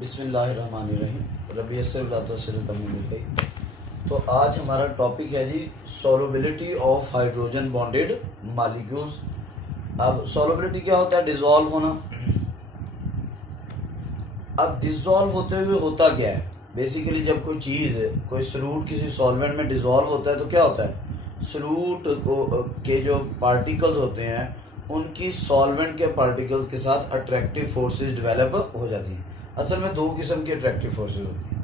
बिस्मिल्लाहिर्रहमानिर्रहीम रबी तमीम। तो आज हमारा टॉपिक है जी solubility of hydrogen bonded molecules. अब सोलबिलिटी क्या होता है? डिसॉल्व होना। अब डिसॉल्व होते हुए होता क्या है? बेसिकली जब कोई चीज़ कोई सॉल्यूट किसी सॉल्वेंट में डिसॉल्व होता है तो क्या होता है? सॉल्यूट के जो पार्टिकल्स होते हैं उनकी सॉल्वेंट के पार्टिकल्स के साथ अट्रैक्टिव फोर्सेस डेवलप हो जाती हैं। असल में दो किस्म की अट्रैक्टिव फोर्सेस होती हैं।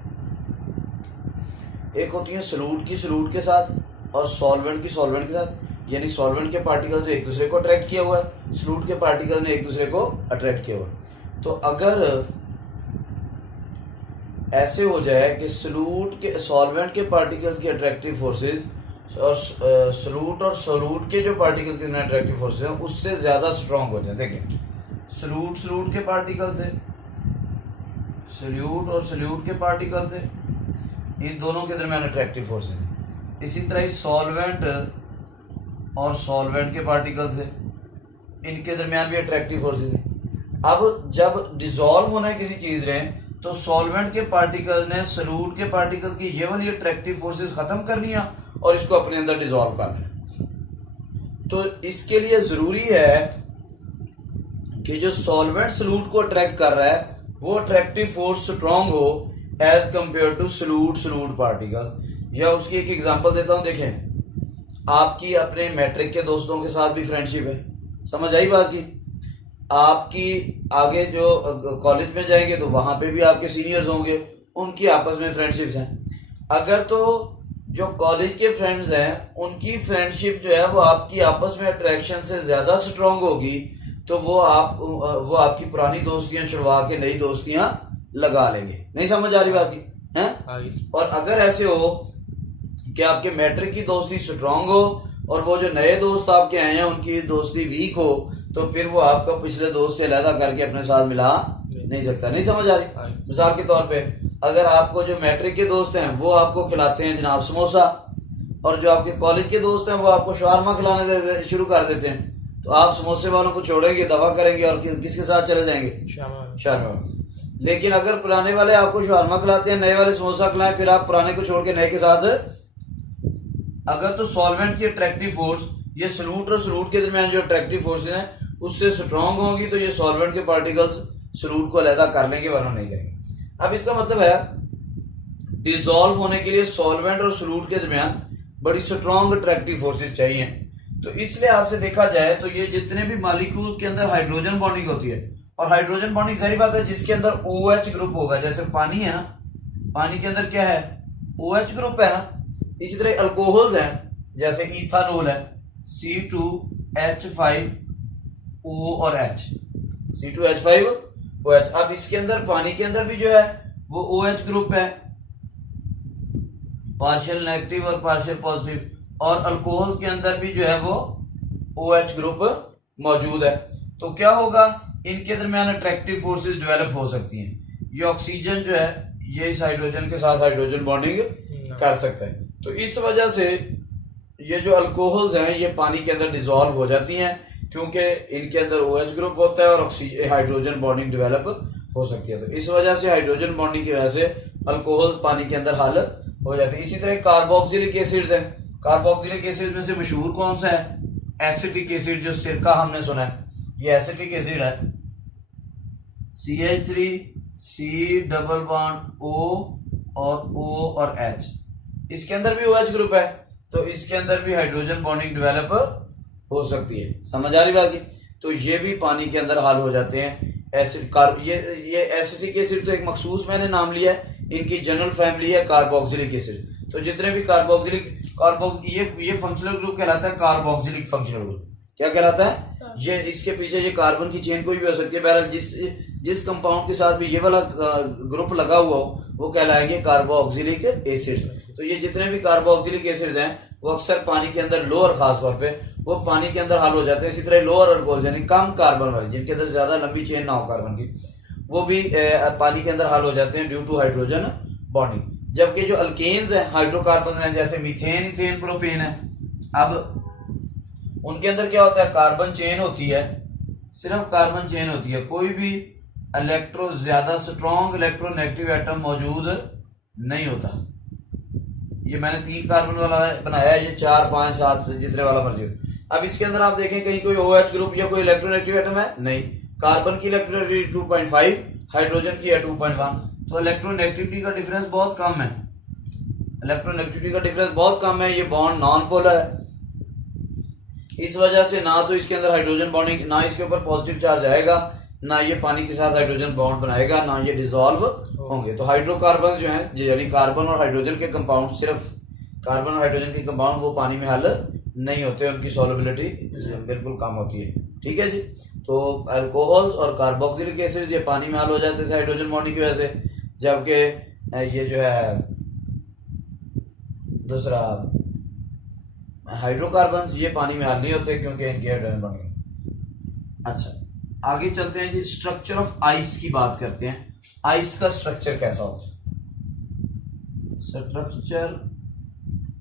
एक होती है सॉल्यूट के साथ और सॉल्वेंट के साथ, यानी सॉल्वेंट के पार्टिकल्स ने एक दूसरे को अट्रैक्ट किया हुआ है, सॉल्यूट के पार्टिकल ने एक दूसरे को अट्रैक्ट किया हुआ है। तो अगर ऐसे हो जाए कि सॉल्वेंट के पार्टिकल्स की अट्रैक्टिव फोर्सेस और सॉल्यूट के जो पार्टिकल्स के अट्रैक्टिव फोर्सेस हैं उससे ज्यादा स्ट्रांग होते हैं। देखें, सॉल्यूट के पार्टिकल्स है, सॉल्यूट के पार्टिकल्स है, इन दोनों के दरमियान अट्रैक्टिव फोर्स है। इसी तरह सॉल्वेंट और सॉल्वेंट के पार्टिकल्स है, इनके दरमियान भी अट्रैक्टिव फोर्सेस है। अब जब डिसॉल्व होना है किसी चीज में तो सॉल्वेंट के पार्टिकल ने सॉल्यूट के पार्टिकल की ये वाली अट्रैक्टिव फोर्सेस खत्म कर लिया और इसको अपने अंदर डिसॉल्व कर लिया। तो इसके लिए जरूरी है कि जो सॉल्वेंट सॉल्यूट को अट्रैक्ट कर रहा है वो अट्रैक्टिव फोर्स स्ट्रांग हो as compare to solute particle. या उसकी एक एग्जांपल देता हूं। देखें, आपकी अपने मैट्रिक के दोस्तों के साथ भी फ्रेंडशिप है, समझ आई बात की? आपकी आगे जो कॉलेज में जाएंगे तो वहां पे भी आपके सीनियर्स होंगे, उनकी आपस में फ्रेंडशिप्स हैं। अगर तो जो कॉलेज के फ्रेंड्स हैं उनकी फ्रेंडशिप जो है वो आपकी आपस में अट्रैक्शन से ज्यादा स्ट्रांग होगी तो वो आपकी पुरानी दोस्तियां छुड़वा के नई दोस्तियां लगा लेंगे। नहीं समझ आ रही बात की है? और अगर ऐसे हो कि आपके मैट्रिक की दोस्ती स्ट्रांग हो और वो जो नए दोस्त आपके आए हैं उनकी दोस्ती वीक हो तो फिर वो आपका पिछले दोस्त से अलग करके अपने साथ मिला नहीं सकता। नहीं समझ आ रही? मिसाल के तौर पे अगर आपको जो मैट्रिक के दोस्त हैं वो आपको खिलाते हैं जनाब समोसा और जो आपके कॉलेज के दोस्त हैं वो आपको शवारमा खिलाने शुरू कर देते हैं, तो आप समोसे वालों को छोड़ेंगे, दवा करेंगे और किसके साथ चले जाएंगे? शर्मा। लेकिन अगर पुराने वाले आपको शवारमा खिलाते हैं, नए वाले समोसा खिलाएं, फिर आप पुराने को छोड़ के नए के साथ, अगर तो सॉल्वेंट की अट्रैक्टिव फोर्स ये सॉल्यूट और सॉल्यूट के दरमियान जो अट्रैक्टिव फोर्स हैं उससे स्ट्रांग होगी तो ये सॉल्वेंट के पार्टिकल्स सॉल्यूट को अलग कर लेंगे, वरना नहीं करेंगे। अब इसका मतलब है डिसॉल्व होने के लिए सॉल्वेंट और सॉल्यूट के दरमियान बड़ी स्ट्रांग अट्रैक्टिव फोर्सेस चाहिए। तो इस लिहाज से देखा जाए तो ये जितने भी मॉलिक्यूल के अंदर हाइड्रोजन बॉन्डिंग होती है, और हाइड्रोजन बॉन्डिंग सारी बात है जिसके अंदर OH ग्रुप होगा, जैसे पानी है ना, पानी के अंदर क्या है? OH ग्रुप है ना। इसी तरह अल्कोहल हैं जैसे इथानॉल है, C2H5O और H, C2H5OH। अब इसके अंदर पानी के अंदर भी जो है वो OH ग्रुप है, पार्शियल नेगेटिव और पार्शियल पॉजिटिव, और अल्कोहल के अंदर भी जो है वो OH ग्रुप मौजूद है। तो क्या होगा? इनके दरमियान अट्रैक्टिव फोर्सेस डेवलप हो सकती हैं। ये ऑक्सीजन जो है ये इस हाइड्रोजन के साथ हाइड्रोजन बॉन्डिंग कर सकता है। तो इस वजह से ये जो अल्कोहल्स हैं ये पानी के अंदर डिसॉल्व हो जाती हैं क्योंकि इनके अंदर OH ग्रुप होता है और हाइड्रोजन बॉन्डिंग डेवलप हो सकती है। तो इस वजह से हाइड्रोजन बॉन्डिंग की वजह से अल्कोहल पानी के अंदर हल हो जाते हैं। इसी तरह कार्बोक्सिलिक एसिड्स हैं। कार्बोक्सिलिक एसिड में से मशहूर कौन सा है? एसिटिक एसिड, जो सिरका हमने सुना है, ये एसिटिक एसिड है। CH3C डबल बॉन्ड O और O और H, इसके अंदर भी OH ग्रुप है तो इसके अंदर भी हाइड्रोजन बॉन्डिंग डेवलप हो सकती है। समझ आ रही बात की? तो ये भी पानी के अंदर हल हो जाते हैं। एसिड ये एसिटिक एसिड तो एक मखसूस मैंने नाम लिया है, इनकी जनरल फैमिली है कार्बोक्सिलिक एसिड। तो जितने भी ये फंक्शनल ग्रुप कहलाता है कार्बोक्सिलिक फंक्शनल ग्रुप। क्या कहलाता है? ये इसके पीछे ये कार्बन की चेन कोई भी हो सकती है। बहरहाल जिस कंपाउंड के साथ भी ये वाला ग्रुप लगा हुआ हो वो कहलाएंगे कार्बोक्सिलिक एसिड्स। तो ये जितने भी कार्बोक्सिलिक एसिड्स हैं वो अक्सर पानी के अंदर लोअर, खास तौर पे वो पानी के अंदर हल हो जाते हैं। इसी तरह लोअर अल्कोहल यानी कम कार्बन वाले, जिनके अंदर ज्यादा लंबी चेन ना हो कार्बन की, वो भी पानी के अंदर हल हो जाते हैं ड्यू टू हाइड्रोजन बॉन्डिंग। जबकि जो अल्केन्स हैं, हाइड्रोकार्बन हैं, जैसे मीथेन, इथेन, प्रोपेन है, अब उनके अंदर क्या होता है? कार्बन चेन होती है, सिर्फ कार्बन चेन होती है। कोई भी ज्यादा स्ट्रॉन्ग इलेक्ट्रोनेगेटिव एटम मौजूद नहीं होता। ये मैंने 3 कार्बन वाला बनाया है, ये 4 5 7 जितने वाला मर्जी हो। अब इसके अंदर आप देखें कहीं कोई OH ग्रुप या कोई इलेक्ट्रोनेगेटिव एटम है नहीं। कार्बन की इलेक्ट्रोनेगेटिविटी 2.5, हाइड्रोजन की है 2.1, तो इलेक्ट्रोनेगेटिविटी का डिफरेंस बहुत कम है। इलेक्ट्रोनेगेटिविटी का डिफरेंस बहुत कम है। ये बॉन्ड नॉन पोलर है, इस वजह से ना तो इसके अंदर हाइड्रोजन बॉन्डिंग, ना इसके ऊपर पॉजिटिव चार्ज आएगा, ना ये पानी के साथ हाइड्रोजन बॉन्ड बनाएगा, ना ये डिसॉल्व होंगे। तो हाइड्रोकार्बन जो है, यानी कार्बन और हाइड्रोजन के कंपाउंड, सिर्फ कार्बन और हाइड्रोजन के कंपाउंड वो पानी में हल नहीं होते, उनकी सॉल्युबिलिटी बिल्कुल कम होती है। ठीक है जी। तो अल्कोहल और कार्बोक्सिलिक एसिड ये पानी में हल हो जाते थे हाइड्रोजन बॉन्डिंग की वजह से, जबकि ये जो है दूसरा हाइड्रोकार्बन ये पानी में हल नहीं होते क्योंकि इनकी हाइड्रोजन बॉन्डिंग। अच्छा, आगे चलते हैं जी, स्ट्रक्चर ऑफ आइस की बात करते हैं। आइस का स्ट्रक्चर कैसा होता है? स्ट्रक्चर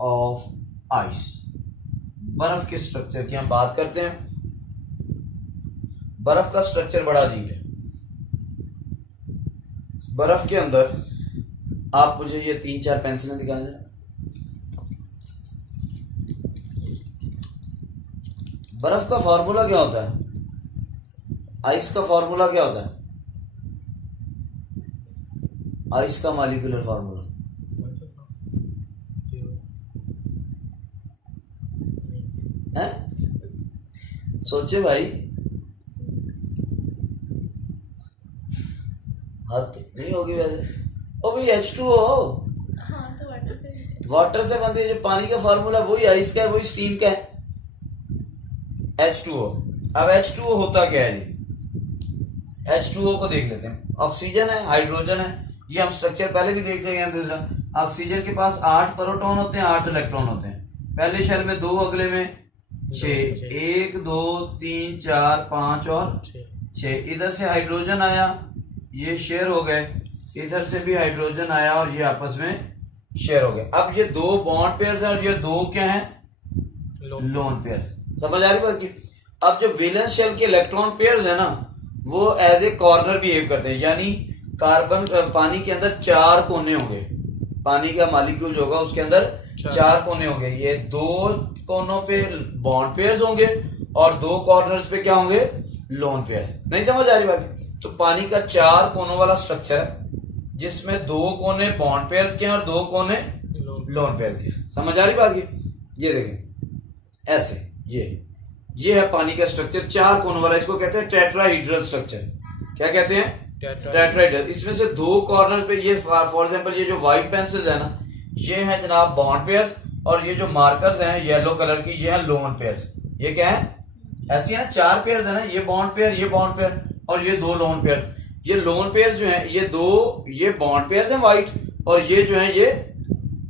ऑफ आइस, बर्फ के स्ट्रक्चर की हम बात करते हैं। बर्फ का स्ट्रक्चर बड़ा अजीब है। बर्फ के अंदर आप मुझे ये 3-4 पेंसिलें दिखाएं जरा। बर्फ का फॉर्मूला क्या होता है? आइस का फॉर्मूला क्या होता है? आइस का मॉलिक्यूलर फॉर्मूला है? सोचे भाई, हद नहीं होगी वैसे। ओ भाई H2O वाटर से बनती है, जो पानी का फॉर्मूला वही आइस का है, वही स्टीम का है, H2O। अब H2O होता क्या है जी? H2O को देख लेते हैं। ऑक्सीजन है, हाइड्रोजन है, ये हम स्ट्रक्चर पहले भी देख चुके हैं। दूसरा, ऑक्सीजन के पास 8 प्रोटॉन होते हैं, 8 इलेक्ट्रॉन होते हैं। पहले शेल में 2, अगले में 6, 1 2 3 4 5 और 6। इधर से हाइड्रोजन आया, ये शेयर हो गए, इधर से भी हाइड्रोजन आया और ये आपस में शेयर हो गए। अब ये 2 बॉन्ड पेयर्स हैं और ये 2 क्या हैं? Lone pairs. समझ आ रही बात की? अब जो वैलेंस शेल के इलेक्ट्रॉन पेयर्स है ना, वो एज ए कॉर्नर बिहेव करते हैं, यानी कार्बन पानी के अंदर 4 कोने होंगे। पानी का मॉलिक्यूल जो होगा उसके अंदर 4 कोने होंगे। ये 2 कोनों पे बॉन्ड पेयर्स होंगे और 2 कॉर्नर्स पे क्या होंगे? Lone pairs. नहीं समझ आ रही बात? तो पानी का 4 कोनों वाला स्ट्रक्चर है जिसमें 2 कोने बॉन्ड पेयर्स के और 2 कोने लोन पेयर्स के। समझ आ रही बात की? ये देखें ऐसे, ये है पानी का स्ट्रक्चर 4 कोनों वाला। इसको कहते हैं टेट्राहीड्रल स्ट्रक्चर। क्या कहते हैं? टेट्राहीड्रल। इसमें से 2 कॉर्नर पे, ये फॉर एग्जांपल ये जो व्हाइट पेंसिल है ना, ये है जनाब बॉन्ड पेयर्स, और ये जो मार्कर्स हैं येलो कलर की, ये है लोन पेयर्स। ये क्या है? ऐसी है ना, 4 पेयर्स है ना, ये बॉन्ड पेयर, ये बॉन्ड पेयर और ये 2 लोन पेयर्स। ये लोन पेयर्स जो है, ये बॉन्ड पेयर्स हैं व्हाइट, और ये जो है ये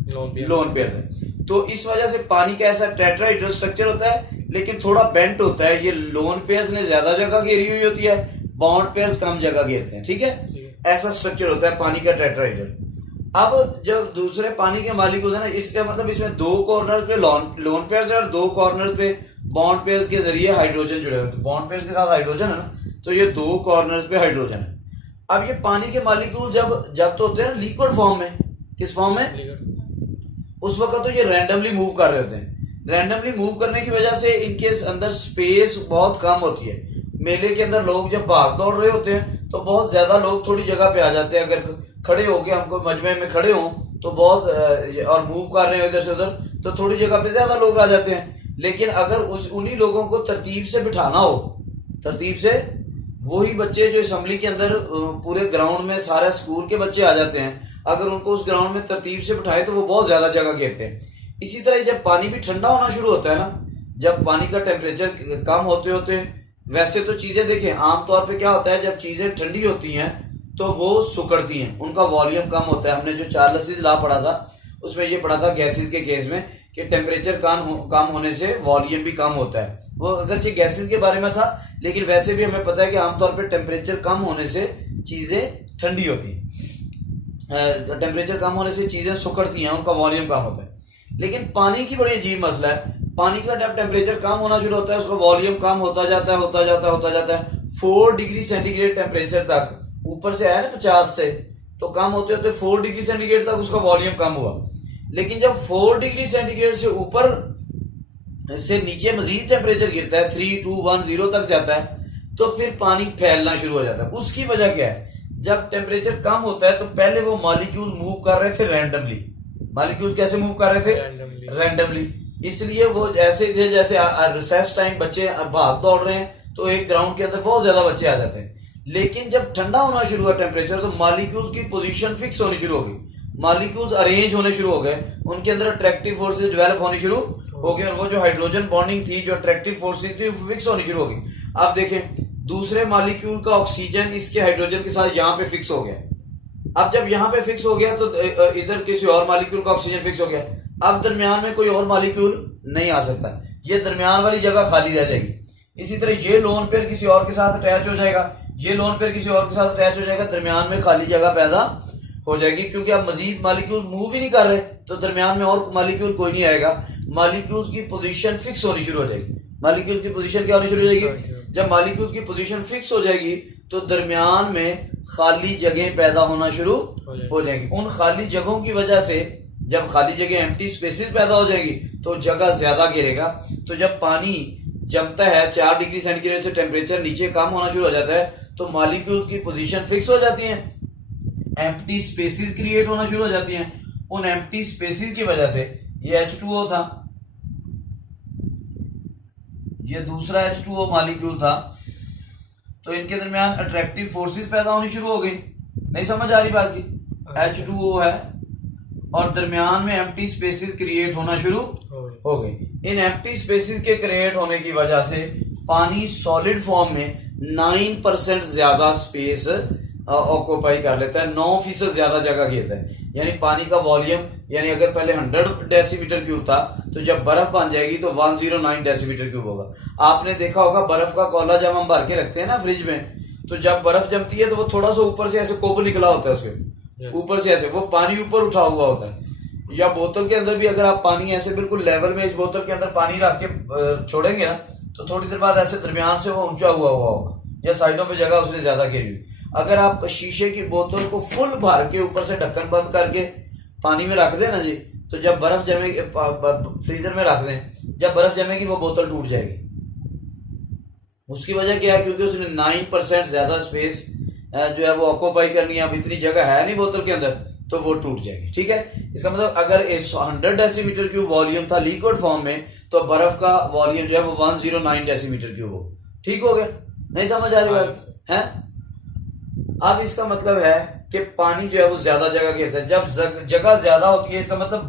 लोन पेयर्स है। तो इस वजह से पानी का ऐसा टेट्राहीड्रल स्ट्रक्चर होता है, लेकिन थोड़ा बेंट होता है। ये लोन पेयर्स ने ज्यादा जगह घेरी हुई होती है, बॉन्ड पेयर्स कम जगह घेरते हैं। ठीक है, ऐसा स्ट्रक्चर होता है पानी का टेट्राहीड्रल। अब जब दूसरे पानी के मॉलिक्यूल्स है ना, इसका मतलब इसमें 2 कॉर्नर्स पे लोन पेयर्स है और 2 कॉर्नर्स पे बॉन्ड पेयर्स के जरिए हाइड्रोजन जुड़े हुए। तो बॉन्ड पेयर्स के साथ हाइड्रोजन है ना, तो ये 2 कॉर्नर्स पे हाइड्रोजन है। अब ये पानी के मॉलिक्यूल जब तो होते हैं ना लिक्विड फॉर्म में, किस फॉर्म में? उस वक्त तो ये रैंडमली मूव कर रहे होते हैं। रैंडमली मूव करने की वजह से इनके अंदर स्पेस बहुत कम होती है। मेले के अंदर लोग जब भाग दौड़ रहे होते हैं तो बहुत ज्यादा लोग थोड़ी जगह पे आ जाते हैं। अगर खड़े होके हमको मजमे में खड़े हों तो बहुत, और मूव कर रहे हो इधर से उधर, तो थोड़ी जगह पे ज्यादा लोग आ जाते हैं। लेकिन अगर उन्हीं लोगों को तरतीब से बिठाना हो, तरतीब से, वही बच्चे जो असेंबली के अंदर पूरे ग्राउंड में सारे स्कूल के बच्चे आ जाते हैं, अगर उनको उस ग्राउंड में तरतीब से बिठाए तो वो बहुत ज्यादा जगह घेरते हैं। इसी तरह जब पानी भी ठंडा होना शुरू होता है ना, जब पानी का टेम्परेचर कम होते होते, वैसे तो चीजें देखें आमतौर पे क्या होता है, जब चीजें ठंडी होती हैं तो वो सुकड़ती हैं, उनका वॉल्यूम कम होता है। हमने जो चार्ल्स लॉ पढ़ा था उसमें ये पढ़ा था गैसेस के केस में कि टेम्परेचर कम होने से वॉल्यूम भी कम होता है। वो अगरचे गैसेस के बारे में था, लेकिन वैसे भी हमें पता है कि आमतौर पर टेम्परेचर कम होने से चीजें ठंडी होती हैं, टेम्परेचर कम होने से चीजें सुकड़ती हैं, उनका वॉल्यूम कम होता है। लेकिन पानी की बड़ी अजीब मसला है, पानी का जब टेम्परेचर कम होना शुरू होता है उसका वॉल्यूम कम होता जाता है 4 डिग्री सेंटीग्रेड टेम्परेचर तक ऊपर से आया ना 50 से, तो कम होते होते 4 डिग्री सेंटीग्रेड तक उसका वॉल्यूम कम हुआ। लेकिन जब 4 डिग्री सेंटीग्रेड से ऊपर से नीचे मजीद टेम्परेचर गिरता है, 3, 2, 1, 0 तक जाता है, तो फिर पानी फैलना शुरू हो जाता है। उसकी वजह क्या है? जब टेम्परेचर कम होता है तो पहले वो मॉलिक्यूल मूव कर रहे थे रैंडमली। मॉलिक्यूल कैसे मूव कर रहे थे? रैंडमली। इसलिए वो ऐसे थे जैसे रिसेस टाइम बच्चे भाग दौड़ रहे हैं तो एक ग्राउंड के अंदर बहुत ज्यादा बच्चे आ जाते हैं। लेकिन जब ठंडा होना शुरू हुआ टेम्परेचर, तो मॉलिक्यूल्स की पोजीशन फिक्स होनी शुरू हो गई, मॉलिक्यूल्स अरेंज होने शुरू हो गए, उनके अंदर अट्रैक्टिव फोर्सेस डेवलप होनी शुरू हो गए, और वो जो हाइड्रोजन बॉन्डिंग थी, जो अट्रैक्टिव फोर्सेस थी, फिक्स होनी शुरू हो गई। आप देखें दूसरे मॉलिक्यूल का ऑक्सीजन इसके हाइड्रोजन के साथ यहाँ पे फिक्स हो गया। अब जब यहाँ पे फिक्स हो गया तो इधर किसी और मॉलिक्यूल का ऑक्सीजन फिक्स हो गया। अब दरमियान में कोई और मॉलिक्यूल नहीं आ सकता, ये दरमियान वाली जगह खाली रह जाएगी। इसी तरह ये लोन पेयर किसी और के साथ अटैच हो जाएगा, ये लोन पेयर किसी और के साथ अटैच हो जाएगा, दरमियान में खाली जगह पैदा हो जाएगी। क्योंकि अब मजीद मॉलिक्यूल मूव ही नहीं कर रहे तो दरमियान में और मॉलिक्यूल कोई नहीं आएगा। मॉलिक्यूल्स की पोजीशन फिक्स होनी शुरू हो जाएगी। मॉलिक्यूल की पोजीशन क्या होनी शुरू हो जाएगी? जब मॉलिक्यूल की पोजीशन फिक्स हो जाएगी तो दरमियान में खाली जगह पैदा होना शुरू हो जाएंगी। उन खाली जगहों की वजह से जब खाली जगह एम्प्टी स्पेसेस पैदा हो जाएगी तो जगह ज्यादा गिरेगा। तो जब पानी जमता है 4 डिग्री सेंटीग्रेड से टेम्परेचर नीचे कम होना शुरू हो जाता है तो मॉलिक्यूल्स की पोजीशन फिक्स हो जाती है, एम्प्टी स्पेसेस क्रिएट होना शुरू हो जाती हैं। उन एम्प्टी स्पेसेस की वजह से ये H2O था, ये दूसरा H2O मॉलिक्यूल था, तो इनके दरमियान अट्रैक्टिव फोर्सेस पैदा होनी शुरू हो गई। नहीं समझ आ रही बात की? H2O है और दरमियान में एम्प्टी स्पेसेस क्रिएट होना शुरू हो गई। इन एम्प्टी स्पेसेस के क्रिएट होने की वजह से पानी सॉलिड फॉर्म में 9% ज्यादा स्पेस ऑक्यूपाई कर लेता है, 9% ज्यादा जगह घेरता है। यानी पानी का वॉल्यूम, यानी अगर पहले 100 डेसीमीटर क्यूब था तो जब बर्फ बन जाएगी तो 109 डेसीमीटर क्यूब होगा। आपने देखा होगा बर्फ का कौला जब हम भर के रखते हैं ना फ्रिज में, तो जब बर्फ जमती है तो वो थोड़ा सा ऊपर से ऐसे कोप निकला होता है, उसके ऊपर से ऐसे वो पानी ऊपर उठा हुआ होता है। या बोतल के अंदर भी अगर आप पानी ऐसे बिल्कुल लेवल में इस बोतल के अंदर पानी रख के छोड़ेंगे ना तो थोड़ी देर बाद ऐसे दरमियान से वो ऊंचा हुआ होगा या साइडों पे जगह उसने ज्यादा घेरी हुई। अगर आप शीशे की बोतल को फुल भर के ऊपर से ढक्कन बंद करके पानी में रख देना जी, तो जब बर्फ जमेगी फ्रीजर में रख दें, जब बर्फ जमेगी वो बोतल टूट जाएगी। उसकी वजह क्या है? क्योंकि उसने 9% ज्यादा स्पेस जो है वो ऑक्यूपाई करनी है। अब इतनी जगह है नहीं बोतल के अंदर तो वो टूट जाएगी। ठीक है, इसका मतलब अगर 100 डेसीमीटर क्यूब वॉल्यूम था लिक्विड फॉर्म में तो बर्फ का वॉल्यूम जो है वो 109 डेसीमीटर क्यूब हो। ठीक हो गया? नहीं समझ आ रही बात है? अब इसका मतलब है कि पानी जो है वो ज्यादा जगह घेरता है। जब जगह ज्यादा होती है इसका मतलब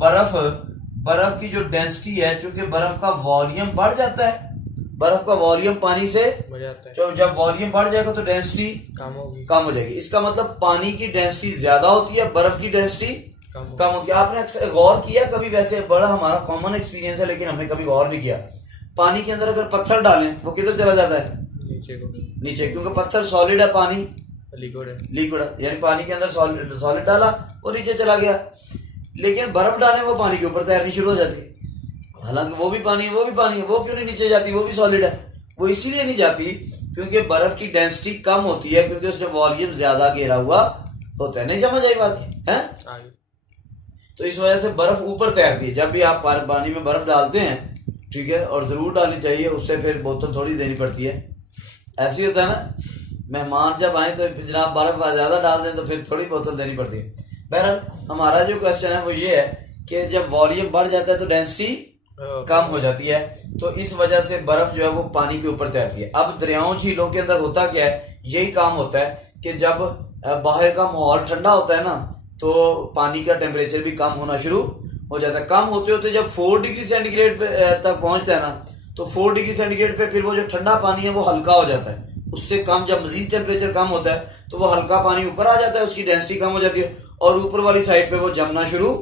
बर्फ की जो डेंसिटी है, चूंकि बर्फ का वॉल्यूम बढ़ जाता है, बर्फ का वॉल्यूम पानी से बढ़ जाता है, तो जब वॉल्यूम बढ़ जाएगा तो डेंसिटी कम हो जाएगी। इसका मतलब पानी की डेंसिटी ज्यादा होती है, बर्फ की डेंसिटी कम होती है। आपने अक्सर गौर किया कभी? वैसे बड़ा हमारा कॉमन एक्सपीरियंस है लेकिन हमने कभी गौर नहीं किया। पानी के अंदर अगर पत्थर डालें वो किधर चला जाता है? नीचे, क्योंकि पत्थर सॉलिड है, पानी लिक्विड है। यानी पानी के अंदर सॉलिड डाला वो नीचे चला गया। लेकिन बर्फ डालें वो पानी के ऊपर तैरनी शुरू हो जाती है। हालांकि वो भी पानी है, वो क्यों नहीं नीचे जाती? वो भी सॉलिड है। वो इसीलिए नहीं जाती क्योंकि बर्फ की डेंसिटी कम होती है, क्योंकि उसने वॉल्यूम ज्यादा घेरा हुआ होता है। नहीं समझ आई बात है? तो इस वजह से बर्फ ऊपर तैरती है। जब भी आप पानी में बर्फ डालते हैं, ठीक है, और जरूर डालनी चाहिए, उससे फिर बोतल थोड़ी देनी पड़ती है। ऐसे ही होता है ना, मेहमान जब आए तो जनाब बर्फ ज्यादा डाल दें तो फिर थोड़ी बोतल देनी पड़ती है। बहरहाल हमारा जो क्वेश्चन है वो ये है कि जब वॉल्यूम बढ़ जाता है तो डेंसिटी कम हो जाती है, तो इस वजह से बर्फ जो है वो पानी के ऊपर तैरती है। अब दरियाओं झीलों के अंदर होता क्या है? यही काम होता है कि जब बाहर का माहौल ठंडा होता है ना तो पानी का टेम्परेचर भी कम होना शुरू हो जाता है। कम होते होते जब 4 डिग्री सेंटीग्रेड तक पहुंचता है ना तो 4 डिग्री सेंटीग्रेड पे फिर वो जो ठंडा पानी है वो हल्का हो जाता है। उससे कम जब मजीद टेम्परेचर कम होता है तो वो हल्का पानी ऊपर आ जाता है, उसकी डेंसिटी कम हो जाती है और ऊपर वाली साइड पे वो जमना शुरू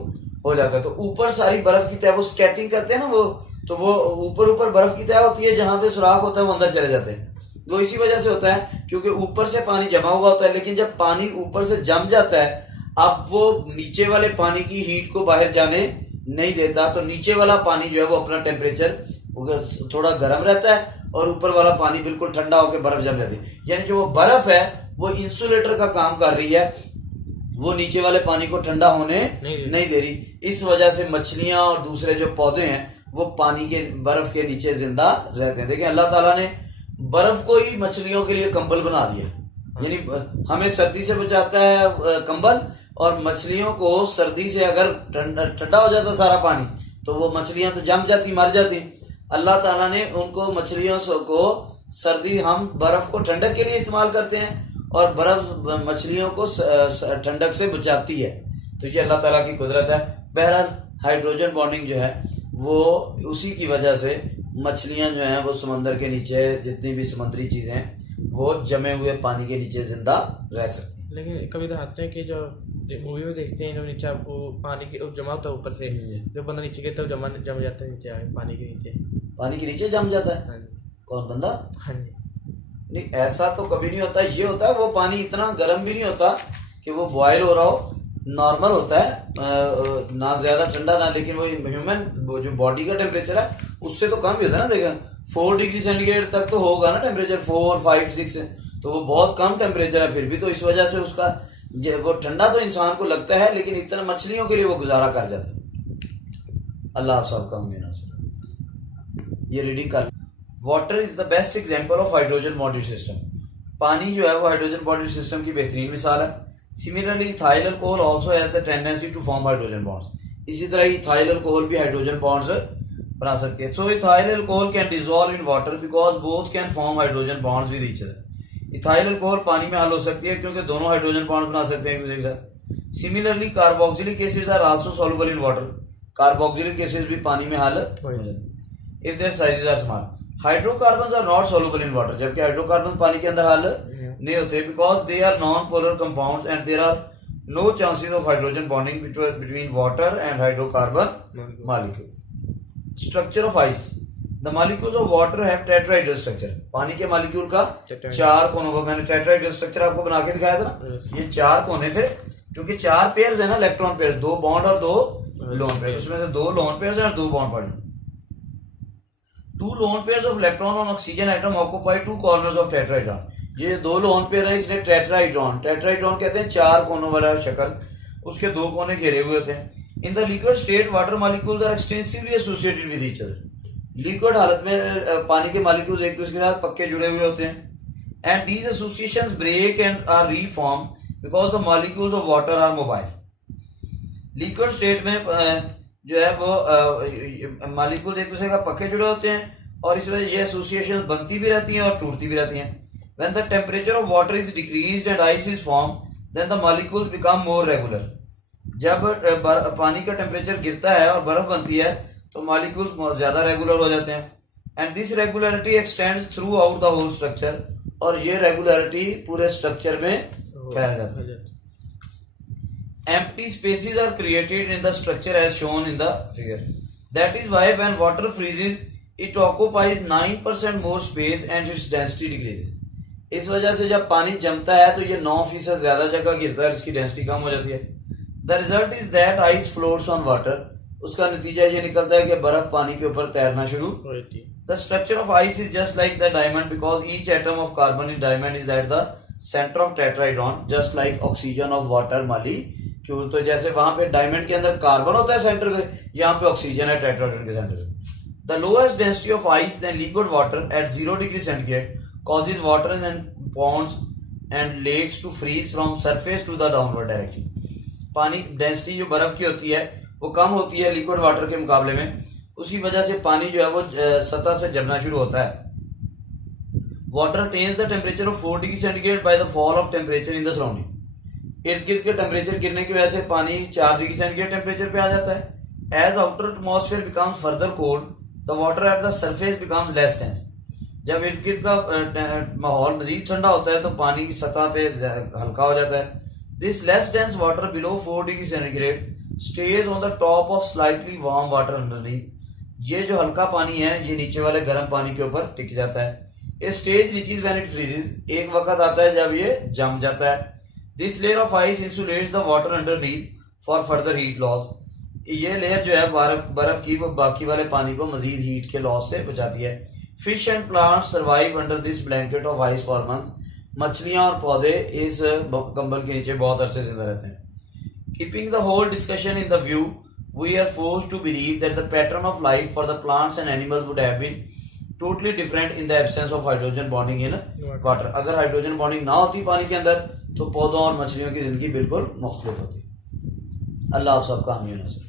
हो जाता है। तो ऊपर सारी बर्फ की तह वो स्केटिंग करते हैं ना, तो वो ऊपर बर्फ की तह होती है, जहां पे सुराख होता है वो अंदर चले जाते हैं। वो इसी वजह से होता है क्योंकि ऊपर से पानी जमा हुआ होता है। लेकिन जब पानी ऊपर से जम जाता है, अब वो नीचे वाले पानी की हीट को बाहर जाने नहीं देता, तो नीचे वाला पानी जो है वो अपना टेम्परेचर थोड़ा गर्म रहता है और ऊपर वाला पानी बिल्कुल ठंडा होकर बर्फ जम जाती है। यानी जो वो बर्फ है वो इंसुलेटर का काम कर रही है, वो नीचे वाले पानी को ठंडा होने नहीं दे रही। इस वजह से मछलियां और दूसरे जो पौधे हैं वो पानी के बर्फ के नीचे जिंदा रहते हैं। देखिए अल्लाह ताला ने बर्फ को ही मछलियों के लिए कंबल बना दिया, यानी हमें सर्दी से बचाता है कंबल, और मछलियों को सर्दी से अगर ठंडा हो जाता सारा पानी तो वो मछलियां तो जम जाती, मर जाती। अल्लाह ताला ने उनको मछलियों को सर्दी, हम बर्फ को ठंडक के लिए इस्तेमाल करते हैं और बर्फ मछलियों को ठंडक से बचाती है। तो ये अल्लाह ताला की कुदरत है। बहरहाल हाइड्रोजन बॉन्डिंग जो है वो उसी की वजह से मछलियां जो हैं वो समंदर के नीचे, जितनी भी समुद्री चीजें हैं वो जमे हुए पानी के नीचे जिंदा रह सकती हैं। लेकिन कभी दिखाते हैं कि जो मूवी में देखते हैं, जो नीचे वो पानी के जमा होता है ऊपर से, जो बंदा नीचे गिरता है जम जाता है नीचे आगे पानी के नीचे जम जाता है। हाँ जी। कौन बंदा? हाँ जी। नहीं, ऐसा तो कभी नहीं होता। ये होता है वो पानी इतना गर्म भी नहीं होता कि वो बॉयल हो रहा हो, नॉर्मल होता है, ना ज्यादा ठंडा ना, लेकिन वो ह्यूमन वो जो बॉडी का टेम्परेचर है उससे तो कम ही होता है ना। देखा 4 डिग्री सेंटीग्रेड तक तो होगा ना टेम्परेचर, 4, 5, 6, तो वो बहुत कम टेम्परेचर है। फिर भी तो इस वजह से उसका वो ठंडा तो इंसान को लगता है, लेकिन इतना मछलियों के लिए वो गुजारा कर जाता है। अल्लाह आप सबका उम्मीद से ये रीडिंग कर। Water is the best example of hydrogen bonded system. पानी जो है वो हाइड्रोजन बॉन्डेड सिस्टम की बेहतरीन मिसाल है। Similarly ethyl alcohol also has the tendency to form hydrogen bonds. इसी तरह इथाइल अल्कोहल भी हाइड्रोजन बॉन्ड्स बना सकते हैं। So ethyl alcohol can dissolve in water because both can form hydrogen bonds with each other. Ethyl alcohol पानी में हल हो सकती है क्योंकि दोनों हाइड्रोजन बॉन्ड बना सकते हैं एक दूसरे के साथ। Similarly carboxylic acids are also soluble in water. Carboxylic acids भी पानी में हल हो जाते हैं if their sizes are small. Hydrocarbons are not soluble in water, जबकि हाइड्रोकार्बन पानी के अंदर हल नहीं होते because they are non polar compounds and there are no chances of hydrogen bonding between water and hydrocarbon molecule. Structure of ice. The molecules of water have tetrahedral structure. पानी के molecule का 4 कोनों का, मैंने टेट्राहेड्रल स्ट्रक्चर आपको बना के दिखाया था ना, ये 4 कोने थे क्योंकि 4 पेयर्स है ना इलेक्ट्रॉन पेयर, 2 बॉन्ड और 2 लोन पेयर, उसमें से 2 लोन पेयर्स और 2 बॉन्ड पड़े। 2 lone pairs of electron on oxygen atom occupy 2 corners of tetrahedron. ये 2 लोन पेयर है, इसलिए टेट्राहेड्रॉन। टेट्राहेड्रॉन कहते हैं 4 कोनों वाला शक्ल, उसके 2 कोने घेरे हुए होते हैं। In the liquid state water molecules are extensively associated with each other. Liquid हालत में पानी के मॉलिक्यूल्स एक दूसरे के साथ पक्के जुड़े हुए होते हैं। And these associations break and are reform because the molecules of water are mobile. Liquid state में जो है वो मॉलिक्यूल्स एक दूसरे का पक्के जुड़े होते हैं और इस वजह ये एसोसिएशन बनती भी रहती हैं और टूटती भी रहती हैं। When the temperature of water is decreased and ice is formed, then the molecules become more regular. जब पानी का टेम्परेचर गिरता है और बर्फ बनती है तो मॉलिक्यूल्स ज्यादा रेगुलर हो जाते हैं। And this regularity extends throughout the whole structure, और ये रेगुलरिटी पूरे स्ट्रक्चर में फैल जाती है। Empty spaces are created in the structure as shown in the figure. That is why when water freezes, it occupies 9% more space and its density decreases. इस वजह से जब पानी जमता है तो ये 9% ज्यादा जगह गिरता है, इसकी डेंसिटी कम हो जाती है। The result is that ice floats on water. उसका नतीजा ये निकलता है कि बर्फ पानी के ऊपर तैरना शुरू होती है। The structure of ice is just like the diamond because each atom of carbon in diamond is at the centre of tetrahedron just like oxygen of water molecule. तो जैसे वहां पे डायमंड के अंदर कार्बन होता है सेंटर पे, यहाँ पे ऑक्सीजन है टेट्राहेड्रॉन के सेंटर पे। The lowest density of ice than liquid water at 0 degree centigrade causes water and ponds and lakes to freeze from surface to the downward direction. पानी डेंसिटी जो बर्फ की होती है वो कम होती है लिक्विड वाटर के मुकाबले में, उसी वजह से पानी जो है वो सतह से जमना शुरू होता है। Water attains the temperature of 4 degree centigrade by the fall of temperature in the surrounding. इर्द गिर्द के टेम्परेचर गिरने की वजह से पानी 4 डिग्री सेंटीग्रेड टेम्परेचर पे आ जाता है। As outer atmosphere becomes further cold, the water at the surface becomes less dense. जब इर्द गिर्द का माहौल मजीद ठंडा होता है तो पानी सतह पे हल्का हो जाता है। This less dense water below 4 degree centigrade stage on the top of slightly warm water underneath. ये जो हल्का पानी है ये नीचे वाले गर्म पानी के ऊपर टिक जाता है। A stage reaches when it freezes. एक वक्त आता है जब ये जम जाता है। This layer of ice insulates the water underneath for further heat loss. ये लेयर जो है बर्फ की वो बाकी वाले पानी को मजीद हीट के लॉस से बचाती है। Fish and plants survive under this blanket of ice for months. मछलियाँ और पौधे इस कंबल के नीचे बहुत अरसे जिंदा रहते हैं। Keeping the whole discussion in the view, we are forced to believe that the pattern of life for the plants and animals would have been totally different in the absence of hydrogen bonding in water. अगर hydrogen bonding ना होती पानी के अंदर तो पौधों और मछलियों की जिंदगी बिल्कुल मुख्तलिफ होती। अल्लाह आप सबका हामी नज़र।